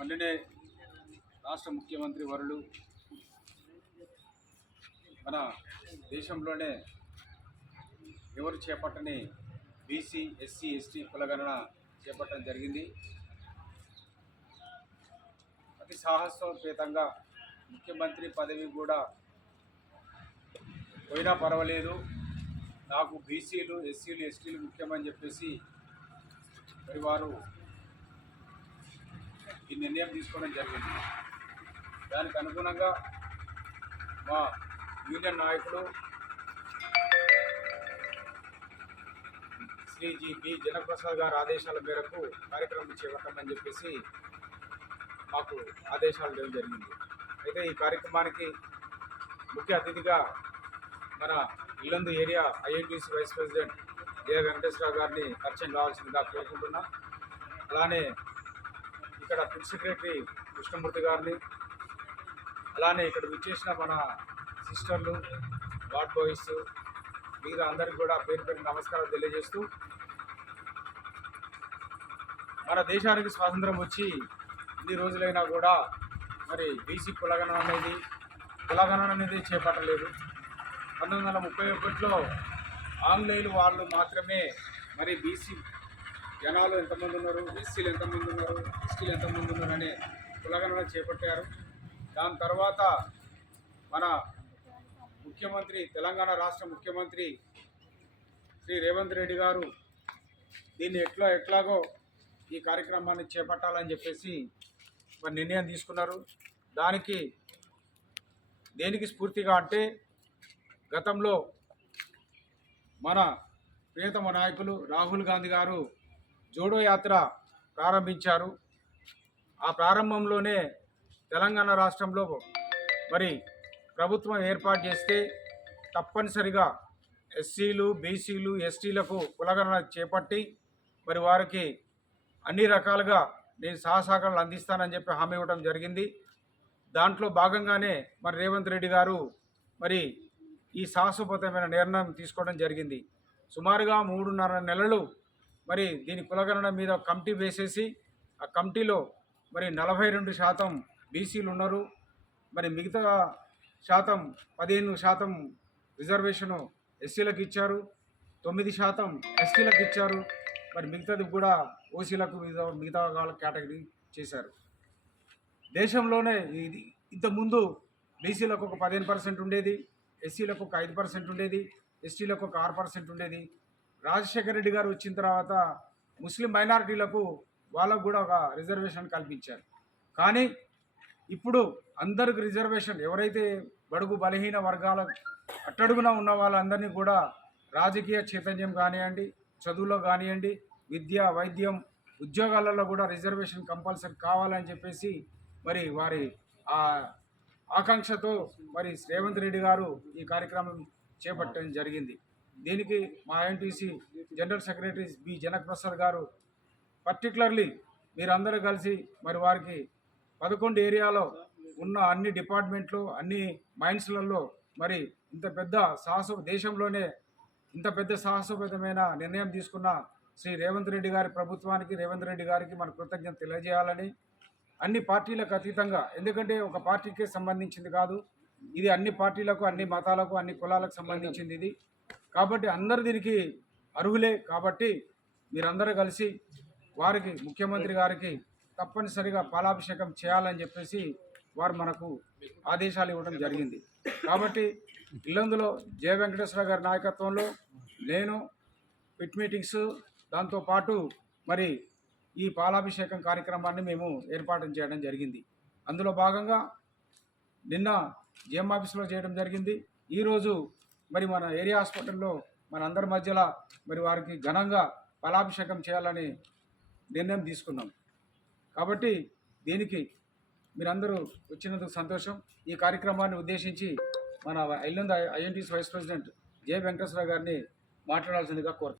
మొన్ననే రాష్ట్ర ముఖ్యమంత్రి వరులు మన దేశంలోనే ఎవరు చేపట్టని బీసీ ఎస్సీ ఎస్టీ కులగణన చేపట్టడం జరిగింది. అతి సాహసోపేతంగా ముఖ్యమంత్రి పదవి కూడా పోయినా పర్వాలేదు, నాకు బీసీలు ఎస్సీలు ఎస్టీలు ముఖ్యమని చెప్పేసి మరి వారు ఈ నిర్ణయం తీసుకోవడం జరిగింది. దానికి అనుగుణంగా మా యూనియన్ నాయకుడు శ్రీ బి జనప్రసాద్ గారి ఆదేశాల మేరకు కార్యక్రమం చేపట్టమని చెప్పేసి మాకు ఆదేశాలు ఇవ్వడం జరిగింది. అయితే ఈ కార్యక్రమానికి ముఖ్య అతిథిగా మన Yellandu area INTUC vice president జే వెంకటేశ్వరరావు గారిని పరిచయం కావాల్సిందిగా కోరుకుంటున్నా. అలానే ఇక్కడ ఫుడ్ సెక్రటరీ కృష్ణమూర్తి గారిని, అలానే ఇక్కడ విచ్చేసిన మన సిస్టర్లు, వార్డ్ బాయ్స్, మిగతా అందరికీ కూడా పేరు పేరు నమస్కారాలు తెలియజేస్తూ, మన దేశానికి స్వాతంత్రం వచ్చి ఇన్ని రోజులైనా కూడా మరి బీసీ కులగణన అనేది చేపట్టలేదు. 1931లో ఆంగ్లేయులు వాళ్ళు మాత్రమే మరి బీసీ జనాలు ఎంతమంది ఉన్నారు, ఎస్సీలు ఎంతమంది ఉన్నారు, ఎస్టీలు ఎంతమంది ఉన్నారు అనే కులగణన చేపట్టారు. దాని తర్వాత మన ముఖ్యమంత్రి, తెలంగాణ రాష్ట్ర ముఖ్యమంత్రి శ్రీ రేవంత్ రెడ్డి గారు దీన్ని ఎట్లాగో ఈ కార్యక్రమాన్ని చేపట్టాలని చెప్పేసి మరి నిర్ణయం తీసుకున్నారు. దేనికి స్ఫూర్తిగా అంటే గతంలో మన ప్రియతమ నాయకులు రాహుల్ గాంధీ గారు జోడో యాత్ర ప్రారంభించారు. ఆ ప్రారంభంలోనే తెలంగాణ రాష్ట్రంలో మరి ప్రభుత్వం ఏర్పాటు చేస్తే తప్పనిసరిగా ఎస్సీలు, బీసీలు, ఎస్టీలకు కులగణన చేపట్టి మరి వారికి అన్ని రకాలుగా నేను సహసహకారాలు అందిస్తానని చెప్పి హామీ ఇవ్వడం జరిగింది. దాంట్లో భాగంగానే మరి రేవంత్ రెడ్డి గారు మరి ఈ సాహసోపేతమైన నిర్ణయం తీసుకోవడం జరిగింది. సుమారుగా 3.5 నెలలు మరి దీని కులగణన మీద కమిటీ వేసేసి ఆ కమిటీలో మరి 42% బీసీలు ఉన్నారు. మరి మిగతా శాతం 15% రిజర్వేషను ఎస్సీలకు ఇచ్చారు, 9% ఎస్టీలకు ఇచ్చారు. మరి మిగతాది కూడా ఓసీలకు మిగతా వాళ్ళ కేటగిరీ చేశారు. దేశంలోనే ఇది ఇంతకుముందు బీసీలకు ఒక 15% ఉండేది, ఎస్సీలకు ఒక 5% ఉండేది, ఎస్టీలకు ఒక 6% ఉండేది. రాజశేఖర రెడ్డి గారు వచ్చిన తర్వాత ముస్లిం మైనారిటీలకు వాళ్ళకు కూడా ఒక రిజర్వేషన్ కల్పించారు. కానీ ఇప్పుడు అందరికి రిజర్వేషన్, ఎవరైతే బడుగు బలహీన వర్గాల అట్టడుగున ఉన్న వాళ్ళందరినీ కూడా రాజకీయ చైతన్యం కానివ్వండి, చదువులో కానివ్వండి, విద్య, వైద్యం, ఉద్యోగాలలో కూడా రిజర్వేషన్ కంపల్సరీ కావాలని చెప్పేసి మరి వారి ఆకాంక్షతో మరి రేవంత్ రెడ్డి గారు ఈ కార్యక్రమం చేపట్టడం జరిగింది. దీనికి మా INTUC general secretary B Janaprasad గారు పర్టికులర్లీ మీరందరూ కలిసి మరి వారికి 11 ఏరియాలో ఉన్న అన్ని డిపార్ట్మెంట్లు, అన్ని మైన్స్లలో మరి దేశంలోనే ఇంత పెద్ద సాహసోపేతమైన నిర్ణయం తీసుకున్న శ్రీ రేవంత్ రెడ్డి గారి ప్రభుత్వానికి, రేవంత్ రెడ్డి గారికి మన కృతజ్ఞత తెలియజేయాలని, అన్ని పార్టీలకు అతీతంగా, ఎందుకంటే ఒక పార్టీకే సంబంధించింది కాదు ఇది, అన్ని పార్టీలకు, అన్ని మతాలకు, అన్ని కులాలకు సంబంధించింది ఇది. కాబట్టి అందరు దీనికి అర్హులే. కాబట్టి మీరందరూ కలిసి వారికి, ముఖ్యమంత్రి గారికి తప్పనిసరిగా పాలాభిషేకం చేయాలని చెప్పేసి వారు మనకు ఆదేశాలు ఇవ్వడం జరిగింది. కాబట్టి ఇల్లందులో జే వెంకటేశ్వర గారి నాయకత్వంలో నేను పిట్ మీటింగ్స్, దాంతోపాటు మరి ఈ పాలాభిషేకం కార్యక్రమాన్ని మేము ఏర్పాటు చేయడం జరిగింది. అందులో భాగంగా నిన్న జిఎం ఆఫీస్లో చేయడం జరిగింది. ఈరోజు మరి మన ఏరియా హాస్పిటల్లో మన అందరి మధ్యలో మరి వారికి ఘనంగా పాలాభిషేకం చేయాలని నిర్ణయం తీసుకున్నాం. కాబట్టి దీనికి మీరందరూ వచ్చినందుకు సంతోషం. ఈ కార్యక్రమాన్ని ఉద్దేశించి మన ఇల్లందు ఐఎన్టీసీ వైస్ ప్రెసిడెంట్ జే వెంకటేశ్వర గారిని మాట్లాడాల్సిందిగా కోరుతున్నాం.